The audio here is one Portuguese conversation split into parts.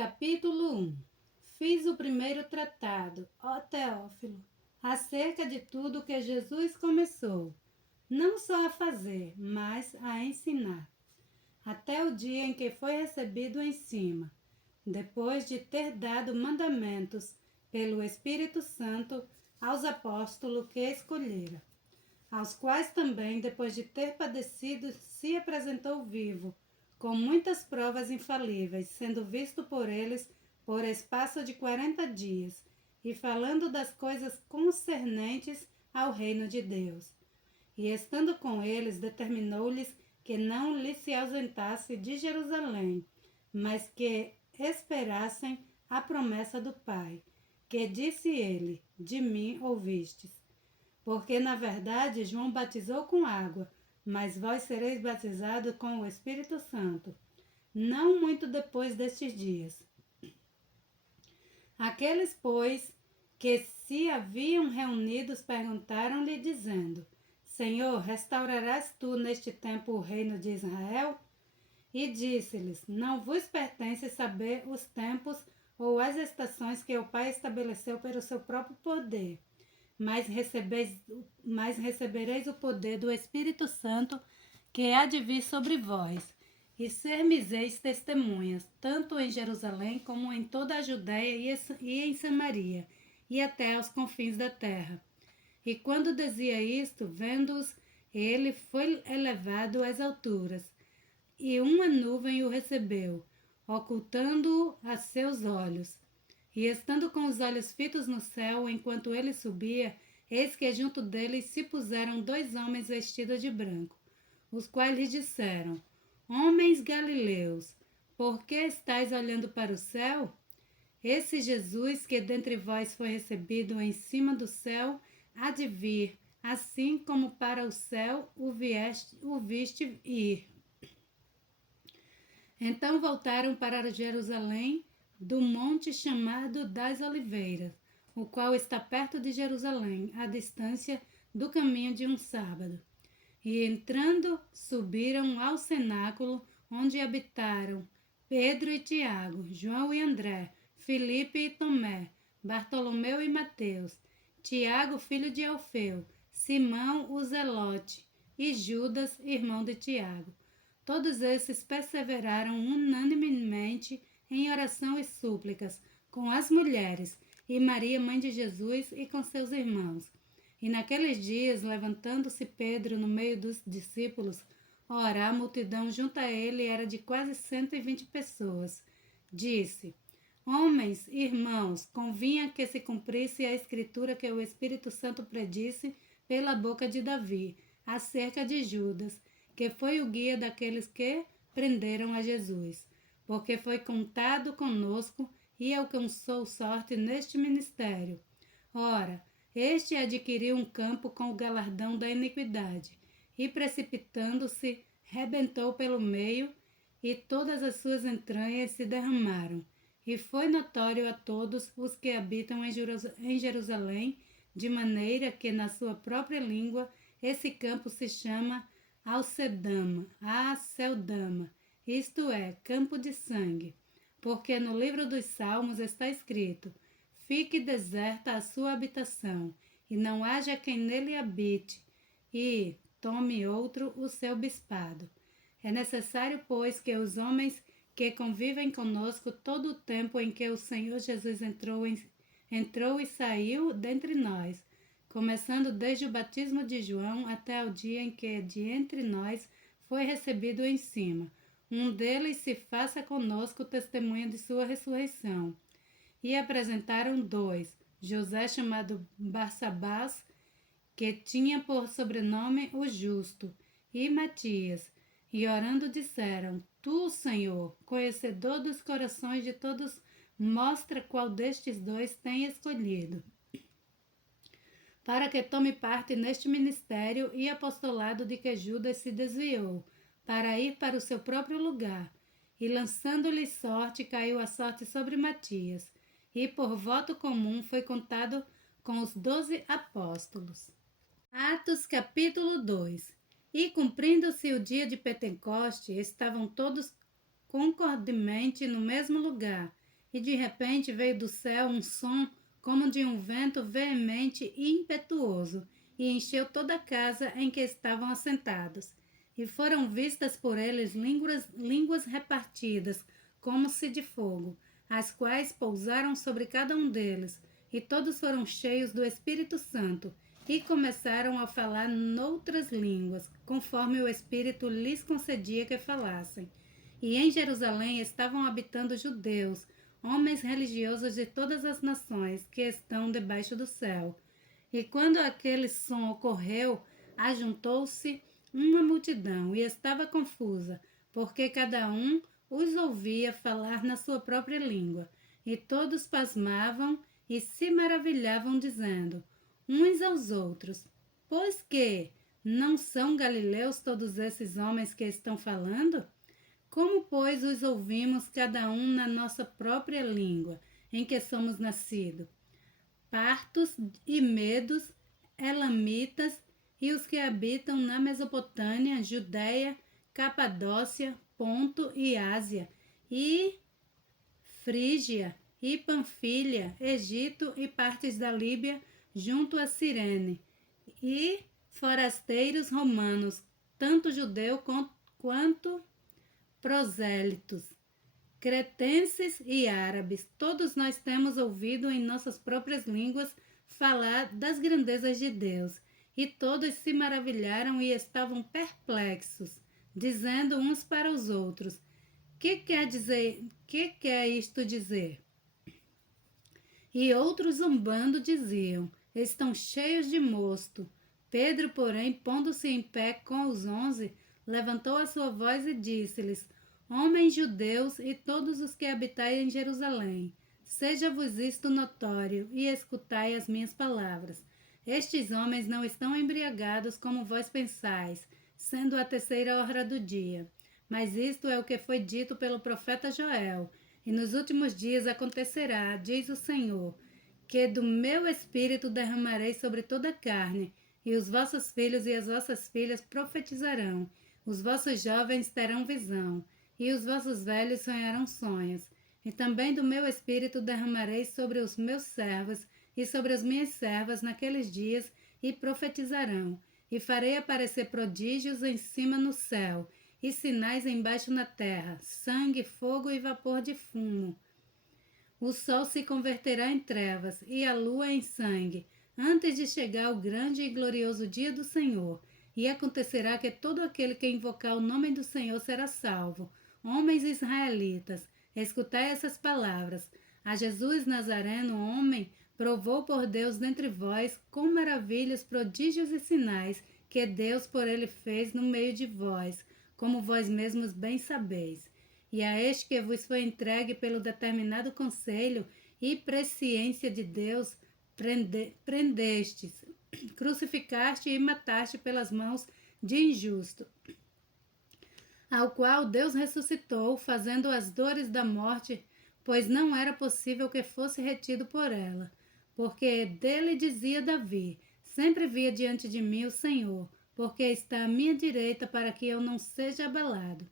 Capítulo 1. Fiz o primeiro tratado, ó Teófilo, acerca de tudo que Jesus começou, não só a fazer, mas a ensinar, até o dia em que foi recebido em cima, depois de ter dado mandamentos pelo Espírito Santo aos apóstolos que escolhera, aos quais também, depois de ter padecido, se apresentou vivo, com muitas provas infalíveis, sendo visto por eles por espaço de 40 dias, e falando das coisas concernentes ao reino de Deus. E estando com eles, determinou-lhes que não lhes se ausentasse de Jerusalém, mas que esperassem a promessa do Pai, que disse ele: de mim ouvistes. Porque, na verdade, João batizou com água, mas vós sereis batizados com o Espírito Santo, não muito depois destes dias. Aqueles, pois, que se haviam reunidos perguntaram-lhe, dizendo: Senhor, restaurarás tu neste tempo o reino de Israel? E disse-lhes: Não vos pertence saber os tempos ou as estações que o Pai estabeleceu pelo seu próprio poder. Mas recebereis o poder do Espírito Santo que há de vir sobre vós, e ser-me-eis testemunhas, tanto em Jerusalém como em toda a Judéia e em Samaria, e até aos confins da terra. E quando dizia isto, vendo-os, ele foi elevado às alturas, e uma nuvem o recebeu, ocultando-o a seus olhos. E estando com os olhos fitos no céu, enquanto ele subia, eis que junto dele se puseram 2 homens vestidos de branco, os quais lhe disseram: Homens galileus, por que estáis olhando para o céu? Esse Jesus que dentre vós foi recebido em cima do céu, há de vir, assim como para o céu o viste ir. Então voltaram para Jerusalém, do monte chamado das Oliveiras, o qual está perto de Jerusalém, à distância do caminho de um sábado. E entrando, subiram ao cenáculo, onde habitaram Pedro e Tiago, João e André, Filipe e Tomé, Bartolomeu e Mateus, Tiago, filho de Alfeu, Simão o Zelote e Judas, irmão de Tiago. Todos esses perseveraram unanimemente em oração e súplicas com as mulheres e Maria, mãe de Jesus, e com seus irmãos. E naqueles dias, levantando-se Pedro no meio dos discípulos, ora, a multidão junto a ele era de quase 120 pessoas. Disse: Homens, irmãos, convinha que se cumprisse a escritura que o Espírito Santo predisse pela boca de Davi, acerca de Judas, que foi o guia daqueles que prenderam a Jesus, porque foi contado conosco e alcançou sorte neste ministério. Ora, este adquiriu um campo com o galardão da iniquidade, e precipitando-se, rebentou pelo meio, e todas as suas entranhas se derramaram. E foi notório a todos os que habitam em Jerusalém, de maneira que na sua própria língua esse campo se chama Alcedama, Aceldama, isto é, campo de sangue, porque no livro dos Salmos está escrito: Fique deserta a sua habitação, e não haja quem nele habite, e tome outro o seu bispado. É necessário, pois, que os homens que convivem conosco todo o tempo em que o Senhor Jesus entrou e saiu dentre nós, começando desde o batismo de João até o dia em que de entre nós foi recebido em cima, um deles se faça conosco testemunha de sua ressurreição. E apresentaram 2, José chamado Barsabás, que tinha por sobrenome o Justo, e Matias, e orando disseram: Tu, Senhor, conhecedor dos corações de todos, mostra qual destes 2 tem escolhido, para que tome parte neste ministério e apostolado de que Judas se desviou, para ir para o seu próprio lugar. E lançando-lhe sorte, caiu a sorte sobre Matias, e por voto comum foi contado com os 12 apóstolos. Atos capítulo 2. E cumprindo-se o dia de Pentecoste, estavam todos concordemente no mesmo lugar, E de repente veio do céu um som como de um vento veemente e impetuoso, e encheu toda a casa em que estavam assentados. E foram vistas por eles línguas repartidas, como se de fogo, as quais pousaram sobre cada um deles, e todos foram cheios do Espírito Santo, e começaram a falar noutras línguas, conforme o Espírito lhes concedia que falassem. E em Jerusalém estavam habitando judeus, homens religiosos de todas as nações que estão debaixo do céu. E quando aquele som ocorreu, ajuntou-se uma multidão e estava confusa, porque cada um os ouvia falar na sua própria língua. E todos pasmavam e se maravilhavam, dizendo uns aos outros: Pois que não são galileus todos esses homens que estão falando? Como, pois, os ouvimos cada um na nossa própria língua, em que somos nascidos? Partos e medos, elamitas e os que habitam na Mesopotâmia, Judéia, Capadócia, Ponto e Ásia, e Frígia e Panfilha, Egito e partes da Líbia, junto a Cirene, e forasteiros romanos, tanto judeu quanto prosélitos, cretenses e árabes, todos nós temos ouvido em nossas próprias línguas falar das grandezas de Deus. E todos se maravilharam e estavam perplexos, dizendo uns para os outros: que quer isto dizer? E outros zombando diziam: estão cheios de mosto. Pedro, porém, pondo-se em pé com os 11, levantou a sua voz e disse-lhes: Homens judeus e todos os que habitais em Jerusalém, seja-vos isto notório e escutai as minhas palavras. Estes homens não estão embriagados como vós pensais, sendo a 3ª hora do dia. Mas isto é o que foi dito pelo profeta Joel. E nos últimos dias acontecerá, diz o Senhor, que do meu espírito derramarei sobre toda a carne, e os vossos filhos e as vossas filhas profetizarão, os vossos jovens terão visão, e os vossos velhos sonharão sonhos. E também do meu espírito derramarei sobre os meus servos e sobre as minhas servas naqueles dias, e profetizarão. E farei aparecer prodígios em cima no céu, e sinais embaixo na terra, sangue, fogo e vapor de fumo. O sol se converterá em trevas e a lua em sangue, antes de chegar o grande e glorioso dia do Senhor. E acontecerá que todo aquele que invocar o nome do Senhor será salvo. Homens israelitas, escutai essas palavras. A Jesus Nazareno, homem, provou por Deus dentre vós com maravilhas, prodígios e sinais que Deus por ele fez no meio de vós, como vós mesmos bem sabeis. E a este que vos foi entregue pelo determinado conselho e presciência de Deus, prendestes, crucificaste e mataste pelas mãos de injusto, ao qual Deus ressuscitou, fazendo as dores da morte, pois não era possível que fosse retido por ela. Porque dele dizia Davi: sempre via diante de mim o Senhor, porque está à minha direita para que eu não seja abalado.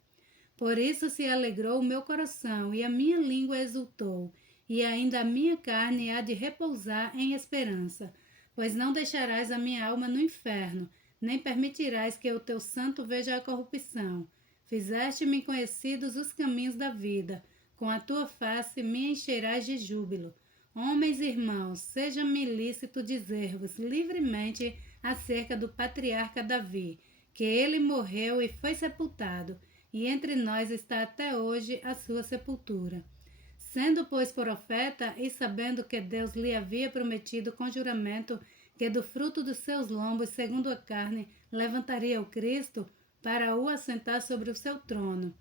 Por isso se alegrou o meu coração e a minha língua exultou, e ainda a minha carne há de repousar em esperança, pois não deixarás a minha alma no inferno, nem permitirás que o teu santo veja a corrupção. Fizeste-me conhecidos os caminhos da vida, com a tua face me encherás de júbilo. Homens e irmãos, seja-me lícito dizer-vos livremente acerca do patriarca Davi, que ele morreu e foi sepultado, e entre nós está até hoje a sua sepultura. Sendo, pois, profeta, e sabendo que Deus lhe havia prometido com juramento que do fruto dos seus lombos, segundo a carne, levantaria o Cristo, para o assentar sobre o seu trono.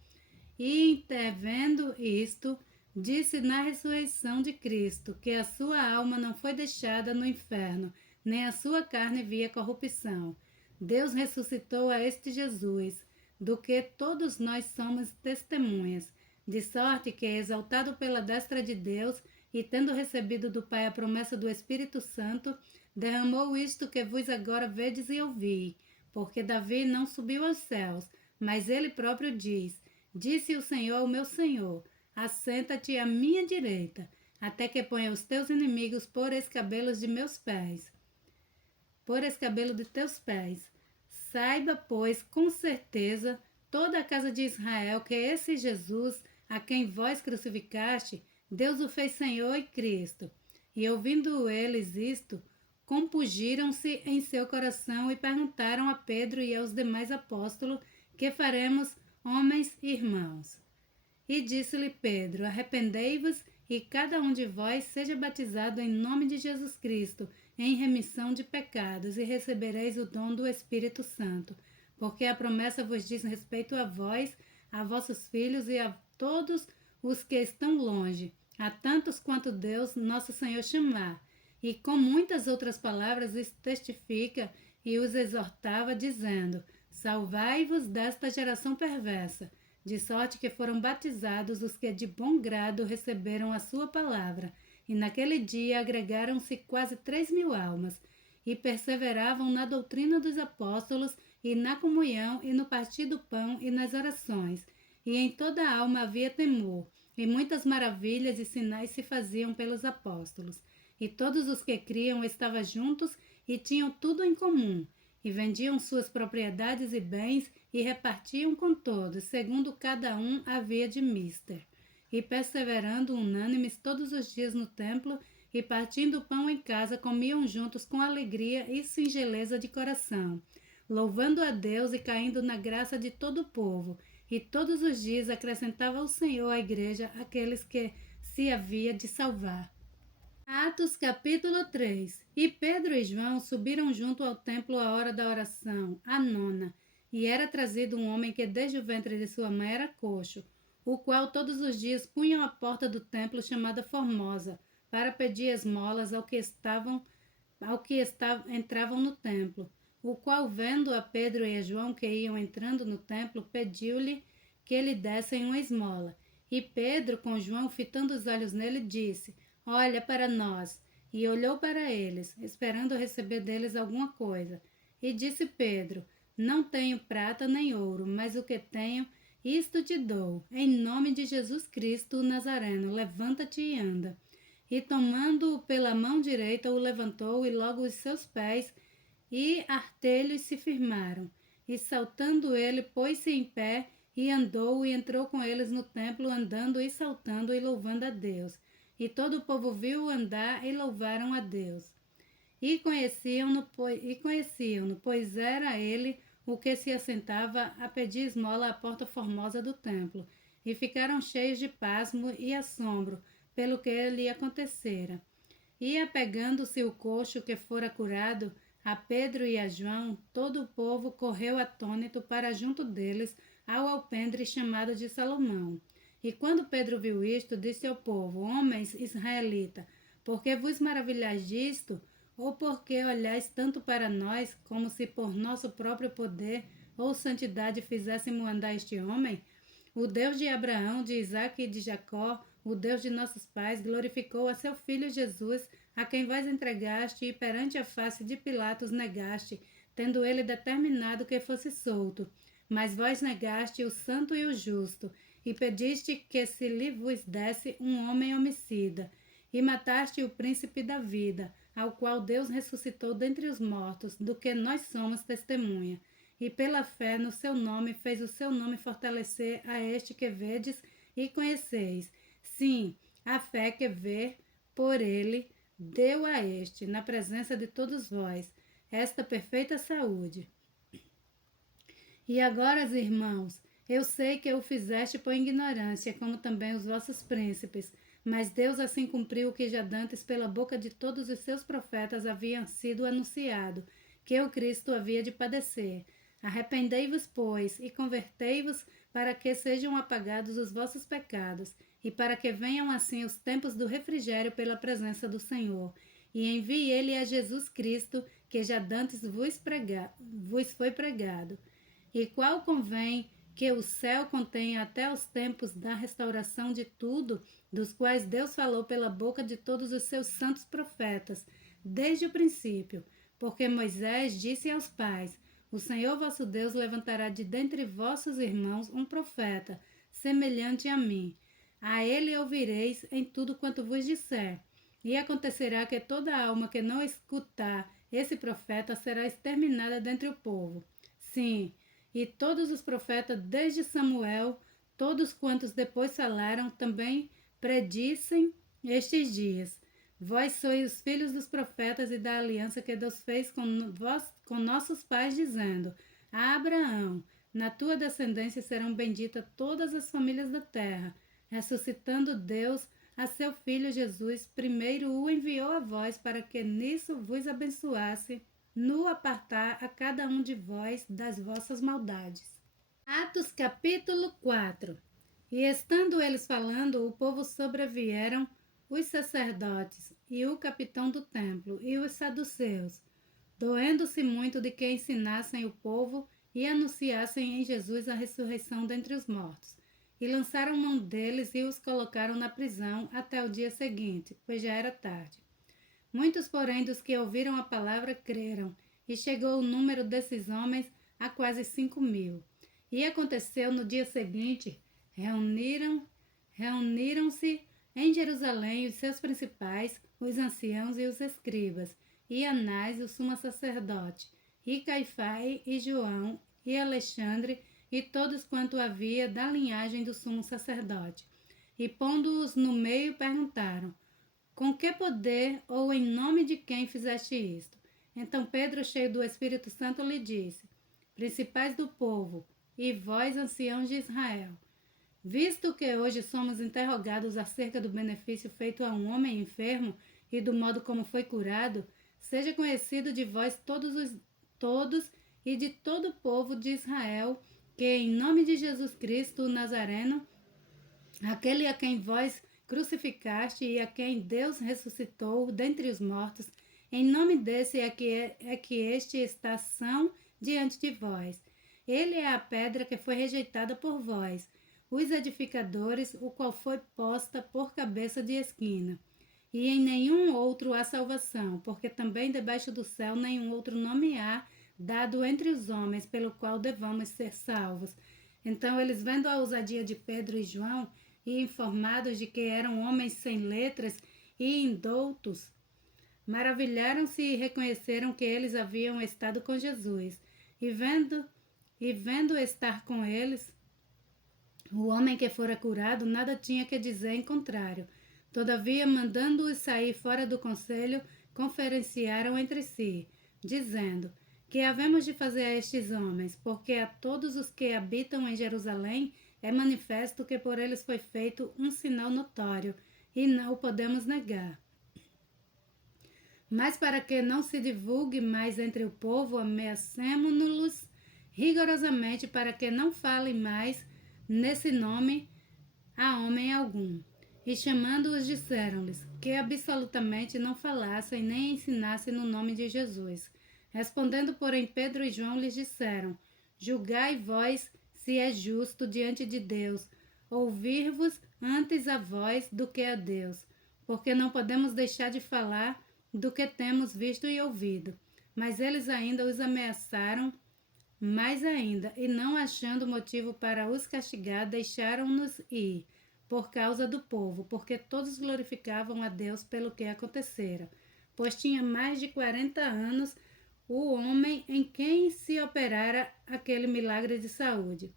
E, intervendo isto, disse na ressurreição de Cristo, que a sua alma não foi deixada no inferno, nem a sua carne via corrupção. Deus ressuscitou a este Jesus, do que todos nós somos testemunhas, de sorte que, exaltado pela destra de Deus, e tendo recebido do Pai a promessa do Espírito Santo, derramou isto que vos agora vedes e ouvi, porque Davi não subiu aos céus, mas ele próprio diz: Disse o Senhor ao meu Senhor: assenta-te à minha direita, até que ponha os teus inimigos por escabelos de meus pés, por escabelo de teus pés. Saiba, pois, com certeza, toda a casa de Israel, que esse Jesus, a quem vós crucificaste, Deus o fez Senhor e Cristo. E ouvindo eles isto, compungiram-se em seu coração e perguntaram a Pedro e aos demais apóstolos: que faremos, homens e irmãos? E disse-lhe Pedro: arrependei-vos e cada um de vós seja batizado em nome de Jesus Cristo, em remissão de pecados, e recebereis o dom do Espírito Santo. Porque a promessa vos diz respeito a vós, a vossos filhos e a todos os que estão longe, a tantos quanto Deus, nosso Senhor, chamar. E com muitas outras palavras os testifica e os exortava, dizendo: salvai-vos desta geração perversa. De sorte que foram batizados os que de bom grado receberam a sua palavra. E naquele dia agregaram-se quase 3.000 almas, e perseveravam na doutrina dos apóstolos, e na comunhão, e no partir do pão, e nas orações. E em toda a alma havia temor, e muitas maravilhas e sinais se faziam pelos apóstolos. E todos os que criam estavam juntos, e tinham tudo em comum, e vendiam suas propriedades e bens, e repartiam com todos, segundo cada um havia de mister. E perseverando unânimes todos os dias no templo, e partindo o pão em casa, comiam juntos com alegria e singeleza de coração, louvando a Deus e caindo na graça de todo o povo. E todos os dias acrescentava o Senhor à igreja aqueles que se havia de salvar. Atos capítulo 3. E Pedro e João subiram junto ao templo à hora da oração, a nona, e era trazido um homem que desde o ventre de sua mãe era coxo, o qual todos os dias punham à porta do templo chamada Formosa, para pedir esmolas entravam no templo, o qual, vendo a Pedro e a João que iam entrando no templo, pediu-lhe que lhe dessem uma esmola. E Pedro, com João fitando os olhos nele, disse: olha para nós. E olhou para eles, esperando receber deles alguma coisa. E disse Pedro: não tenho prata nem ouro, mas o que tenho, isto te dou. Em nome de Jesus Cristo, o Nazareno, levanta-te e anda. E tomando-o pela mão direita, o levantou, e logo os seus pés e artelhos se firmaram. E saltando ele, pôs-se em pé, e andou, e entrou com eles no templo, andando e saltando e louvando a Deus. E todo o povo viu-o andar e louvaram a Deus. E conheciam-no, pois era ele o que se assentava a pedir esmola à porta formosa do templo. E ficaram cheios de pasmo e assombro pelo que lhe acontecera. E apegando-se o coxo que fora curado, a Pedro e a João, todo o povo correu atônito para junto deles ao alpendre chamado de Salomão. E quando Pedro viu isto, disse ao povo: homens israelita, por que vos maravilhais disto? Ou porque olhais tanto para nós, como se por nosso próprio poder ou santidade fizéssemos andar este homem? O Deus de Abraão, de Isaque e de Jacó, o Deus de nossos pais, glorificou a seu filho Jesus, a quem vós entregaste e perante a face de Pilatos negaste, tendo ele determinado que fosse solto. Mas vós negaste o santo e o justo, e pediste que se lhe vos desse um homem homicida, e mataste o príncipe da vida, ao qual Deus ressuscitou dentre os mortos, do que nós somos testemunha. E pela fé no seu nome fez o seu nome fortalecer a este que vedes e conheceis. Sim, a fé que vê por ele deu a este, na presença de todos vós, esta perfeita saúde. E agora, irmãos, eu sei que o fizeste por ignorância, como também os vossos príncipes, mas Deus assim cumpriu o que já dantes pela boca de todos os seus profetas havia sido anunciado, que o Cristo havia de padecer. Arrependei-vos, pois, e convertei-vos, para que sejam apagados os vossos pecados, e para que venham assim os tempos do refrigério pela presença do Senhor. E envie ele a Jesus Cristo, que já dantes vos foi pregado, e qual convém que o céu contenha até os tempos da restauração de tudo, dos quais Deus falou pela boca de todos os seus santos profetas, desde o princípio. Porque Moisés disse aos pais: o Senhor vosso Deus levantará de dentre vossos irmãos um profeta, semelhante a mim, A ele ouvireis em tudo quanto vos disser. E acontecerá que toda alma que não escutar esse profeta será exterminada dentre o povo. Sim, e todos os profetas, desde Samuel, todos quantos depois falaram, também predissem estes dias. Vós sois os filhos dos profetas e da aliança que Deus fez com nossos pais, dizendo: a Abraão, na tua descendência serão benditas todas as famílias da terra. Ressuscitando Deus a seu filho Jesus, primeiro o enviou a vós para que nisso vos abençoasse, no apartar a cada um de vós das vossas maldades. Atos capítulo 4. E estando eles falando, o povo sobrevieram os sacerdotes e o capitão do templo e os saduceus, doendo-se muito de que ensinassem o povo e anunciassem em Jesus a ressurreição dentre os mortos. E lançaram mão deles e os colocaram na prisão até o dia seguinte, pois já era tarde. Muitos, porém, dos que ouviram a palavra creram, e chegou o número desses homens a quase 5.000. E aconteceu no dia seguinte, reuniram-se em Jerusalém os seus principais, os anciãos e os escribas, e Anás, o sumo sacerdote, e Caifás e João, e Alexandre, e todos quanto havia da linhagem do sumo sacerdote. E pondo-os no meio, perguntaram: com que poder ou em nome de quem fizeste isto? Então Pedro, cheio do Espírito Santo, lhe disse: principais do povo, e vós, anciãos de Israel, visto que hoje somos interrogados acerca do benefício feito a um homem enfermo e do modo como foi curado, seja conhecido de vós todos e de todo o povo de Israel, que em nome de Jesus Cristo, o Nazareno, aquele a quem vós crucificaste e a quem Deus ressuscitou dentre os mortos, em nome desse é que este está são diante de vós. Ele é a pedra que foi rejeitada por vós, os edificadores, o qual foi posta por cabeça de esquina. E em nenhum outro há salvação, porque também debaixo do céu nenhum outro nome há dado entre os homens pelo qual devamos ser salvos. Então eles, vendo a ousadia de Pedro e João, e informados de que eram homens sem letras e indoutos, maravilharam-se e reconheceram que eles haviam estado com Jesus. E vendo estar com eles, o homem que fora curado nada tinha que dizer em contrário. Todavia, mandando-os sair fora do conselho, conferenciaram entre si, dizendo: que havemos de fazer a estes homens? Porque a todos os que habitam em Jerusalém é manifesto que por eles foi feito um sinal notório, e não o podemos negar. Mas para que não se divulgue mais entre o povo, ameacemo-nos rigorosamente para que não falem mais nesse nome a homem algum. E chamando-os, disseram-lhes que absolutamente não falassem nem ensinassem no nome de Jesus. Respondendo, porém, Pedro e João lhes disseram: julgai vós se é justo diante de Deus ouvir-vos antes a vós do que a Deus, porque não podemos deixar de falar do que temos visto e ouvido. Mas eles ainda os ameaçaram mais ainda, e não achando motivo para os castigar, deixaram-nos ir, por causa do povo, porque todos glorificavam a Deus pelo que acontecera. Pois tinha mais de 40 anos o homem em quem se operara aquele milagre de saúde.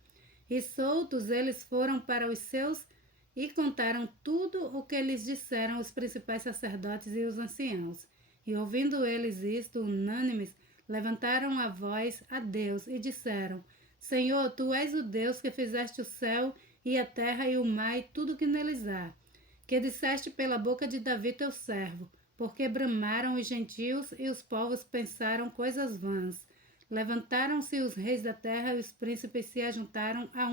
E soltos eles foram para os seus e contaram tudo o que lhes disseram os principais sacerdotes e os anciãos. E ouvindo eles isto, unânimes, levantaram a voz a Deus e disseram: Senhor, tu és o Deus que fizeste o céu e a terra e o mar e tudo que neles há, que disseste pela boca de Davi teu servo, porque bramaram os gentios e os povos pensaram coisas vãs. Levantaram-se os reis da terra e os príncipes se ajuntaram a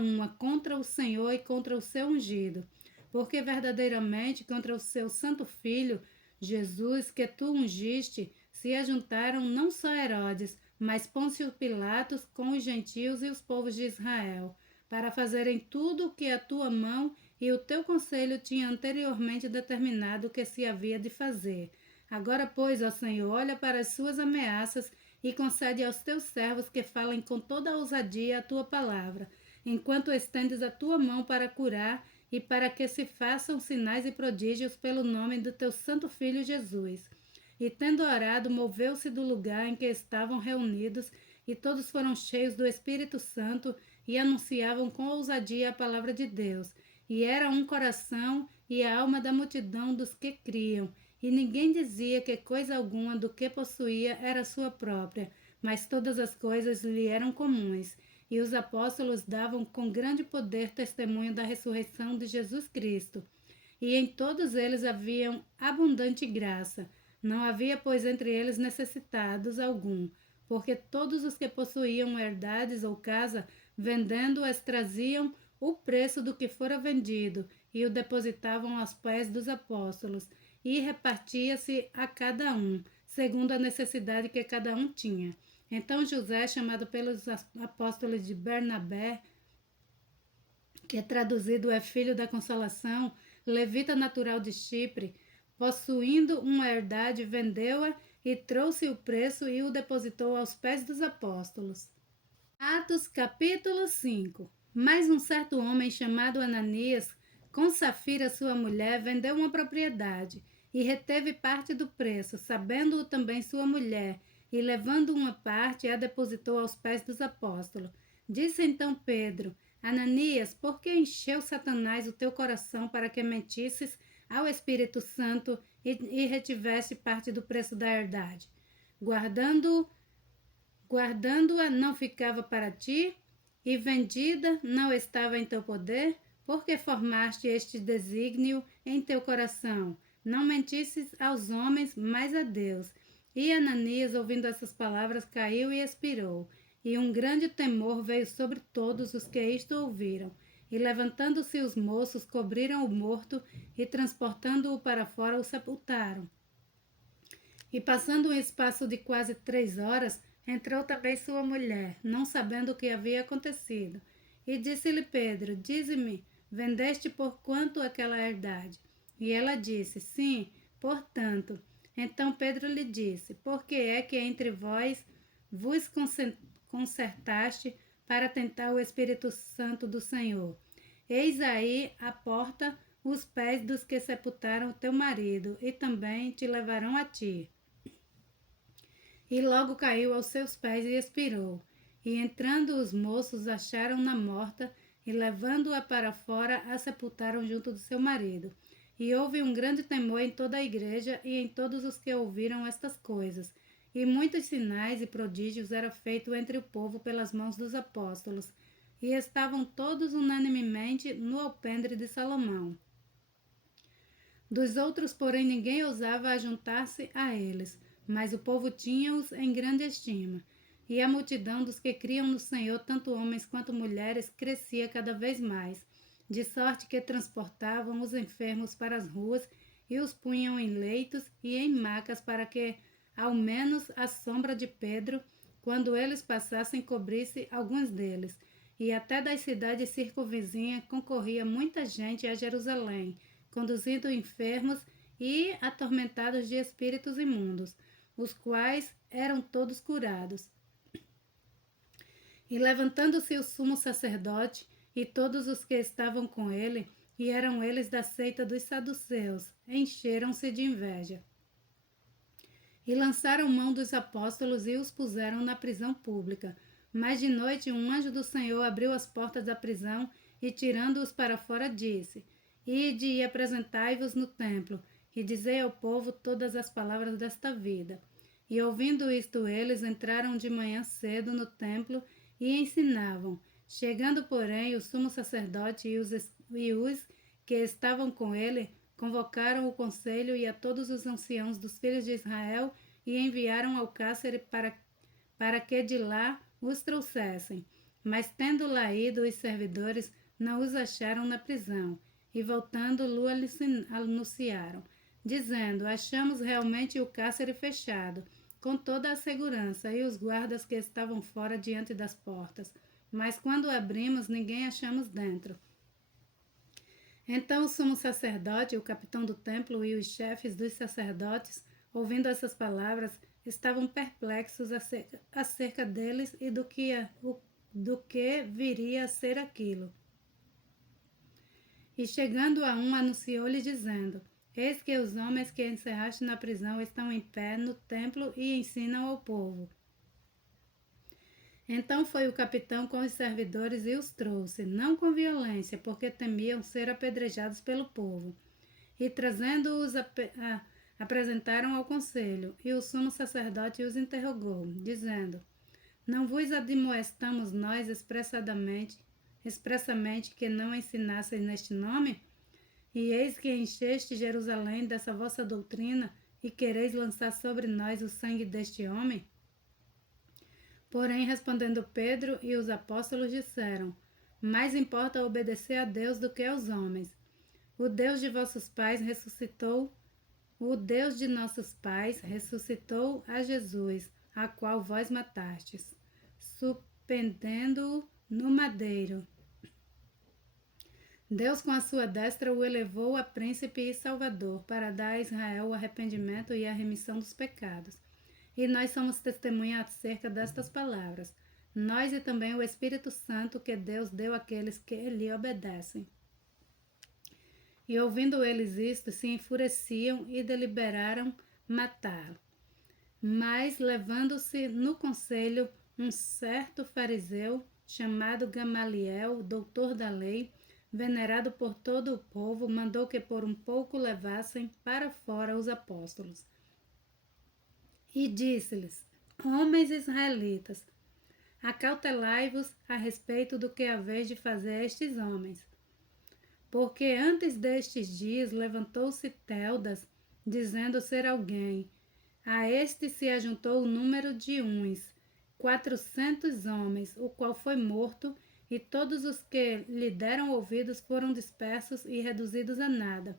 uma contra o Senhor e contra o seu ungido, porque verdadeiramente contra o seu santo filho, Jesus, que tu ungiste, se ajuntaram não só Herodes, mas Pôncio Pilatos com os gentios e os povos de Israel, para fazerem tudo o que a tua mão e o teu conselho tinha anteriormente determinado que se havia de fazer. Agora, pois, ó Senhor, olha para as suas ameaças e concede aos teus servos que falem com toda a ousadia a tua palavra, enquanto estendes a tua mão para curar e para que se façam sinais e prodígios pelo nome do teu santo Filho Jesus. E tendo orado, moveu-se do lugar em que estavam reunidos, e todos foram cheios do Espírito Santo e anunciavam com ousadia a palavra de Deus. E era um coração e a alma da multidão dos que criam. E ninguém dizia que coisa alguma do que possuía era sua própria, mas todas as coisas lhe eram comuns. E os apóstolos davam com grande poder testemunho da ressurreição de Jesus Cristo. E em todos eles havia abundante graça. Não havia, pois, entre eles necessitados algum, porque todos os que possuíam herdades ou casa, vendendo-as, traziam o preço do que fora vendido e o depositavam aos pés dos apóstolos, e repartia-se a cada um, segundo a necessidade que cada um tinha. Então José, chamado pelos apóstolos de Bernabé, que traduzido é filho da consolação, levita natural de Chipre, possuindo uma herdade, vendeu-a e trouxe o preço e o depositou aos pés dos apóstolos. Atos capítulo 5. Mas um certo homem chamado Ananias, com Safira sua mulher, vendeu uma propriedade e reteve parte do preço, sabendo-o também sua mulher, e levando uma parte, a depositou aos pés dos apóstolos. Disse então Pedro: Ananias, por que encheu Satanás o teu coração para que mentisses ao Espírito Santo e retivesse parte do preço da herdade? Guardando-a não ficava para ti, e vendida não estava em teu poder? Porque formaste este desígnio em teu coração? Não mentisses aos homens, mas a Deus. E Ananias, ouvindo essas palavras, caiu e expirou. E um grande temor veio sobre todos os que isto ouviram. E levantando-se os moços, cobriram o morto e, transportando-o para fora, o sepultaram. E passando um espaço de quase 3 horas, entrou também sua mulher, não sabendo o que havia acontecido. E disse-lhe Pedro: Dize-me, vendeste por quanto aquela herdade? E ela disse: Sim, portanto. Então Pedro lhe disse: Por que é que entre vós vos concertaste para tentar o Espírito Santo do Senhor? Eis aí a porta os pés dos que sepultaram o teu marido, e também te levarão a ti. E logo caiu aos seus pés e expirou. E entrando os moços, acharam-na morta, e levando-a para fora, a sepultaram junto do seu marido. E houve um grande temor em toda a igreja e em todos os que ouviram estas coisas. E muitos sinais e prodígios eram feitos entre o povo pelas mãos dos apóstolos. E estavam todos unanimemente no alpendre de Salomão. Dos outros, porém, ninguém ousava ajuntar-se a eles, mas o povo tinha-os em grande estima. E a multidão dos que criam no Senhor, tanto homens quanto mulheres, crescia cada vez mais, de sorte que transportavam os enfermos para as ruas e os punham em leitos e em macas para que, ao menos, a sombra de Pedro, quando eles passassem, cobrisse alguns deles. E até das cidades circunvizinhas concorria muita gente a Jerusalém, conduzindo enfermos e atormentados de espíritos imundos, os quais eram todos curados. E levantando-se o sumo sacerdote e todos os que estavam com ele, e eram eles da seita dos saduceus, encheram-se de inveja. E lançaram mão dos apóstolos e os puseram na prisão pública. Mas de noite um anjo do Senhor abriu as portas da prisão e, tirando-os para fora, disse: Ide e apresentai-vos no templo, e dizei ao povo todas as palavras desta vida. E ouvindo isto, eles entraram de manhã cedo no templo e ensinavam. Chegando, porém, o sumo sacerdote e os que estavam com ele, convocaram o conselho e a todos os anciãos dos filhos de Israel e enviaram ao cárcere para que de lá os trouxessem. Mas tendo lá ido os servidores, não os acharam na prisão. E voltando, Lu anunciaram, dizendo: Achamos realmente o cárcere fechado, com toda a segurança, e os guardas que estavam fora diante das portas. Mas quando abrimos, ninguém achamos dentro. Então o sumo sacerdote, o capitão do templo e os chefes dos sacerdotes, ouvindo essas palavras, estavam perplexos acerca deles e do que viria a ser aquilo. E chegando a um, anunciou-lhe, dizendo: Eis que os homens que encerraste na prisão estão em pé no templo e ensinam ao povo. Então foi o capitão com os servidores e os trouxe, não com violência, porque temiam ser apedrejados pelo povo. E trazendo-os apresentaram ao conselho, e o sumo sacerdote os interrogou, dizendo: Não vos admoestamos nós expressamente que não ensinasseis neste nome? E eis que encheste Jerusalém dessa vossa doutrina, e quereis lançar sobre nós o sangue deste homem? Porém, respondendo Pedro e os apóstolos disseram: Mais importa obedecer a Deus do que aos homens. O Deus de vossos pais ressuscitou, o Deus de nossos pais ressuscitou a Jesus, a qual vós matastes, suspendendo-o no madeiro. Deus com a sua destra o elevou a príncipe e salvador, para dar a Israel o arrependimento e a remissão dos pecados. E nós somos testemunha acerca destas palavras, nós e também o Espírito Santo que Deus deu àqueles que lhe obedecem. E ouvindo eles isto, se enfureciam e deliberaram matá-lo. Mas, levando-se no conselho um certo fariseu, chamado Gamaliel, doutor da lei, venerado por todo o povo, mandou que por um pouco levassem para fora os apóstolos. E disse-lhes: Homens israelitas, acautelai-vos a respeito do que haveis de fazer a estes homens. Porque antes destes dias levantou-se Teudas, dizendo ser alguém. A este se ajuntou o número de uns, 400 homens, o qual foi morto, e todos os que lhe deram ouvidos foram dispersos e reduzidos a nada.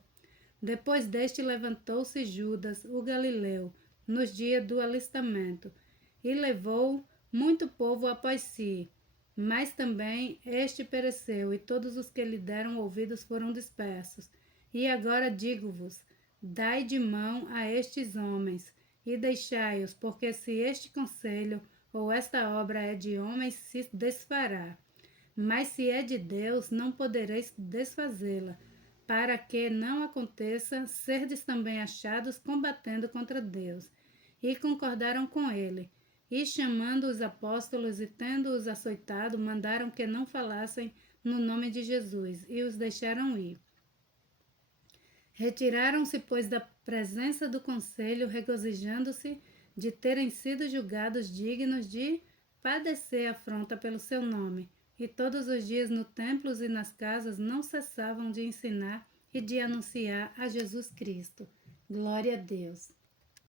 Depois deste levantou-se Judas, o Galileu, nos dias do alistamento, e levou muito povo após si. Mas também este pereceu, e todos os que lhe deram ouvidos foram dispersos. E agora digo-vos, dai de mão a estes homens, e deixai-os, porque se este conselho ou esta obra é de homens, se desfará. Mas se é de Deus, não podereis desfazê-la, para que não aconteça serdes também achados combatendo contra Deus. E concordaram com ele. E chamando os apóstolos e tendo-os açoitado, mandaram que não falassem no nome de Jesus, e os deixaram ir. Retiraram-se, pois, da presença do conselho, regozijando-se de terem sido julgados dignos de padecer afronta pelo seu nome. E todos os dias no templo e nas casas não cessavam de ensinar e de anunciar a Jesus Cristo. Glória a Deus.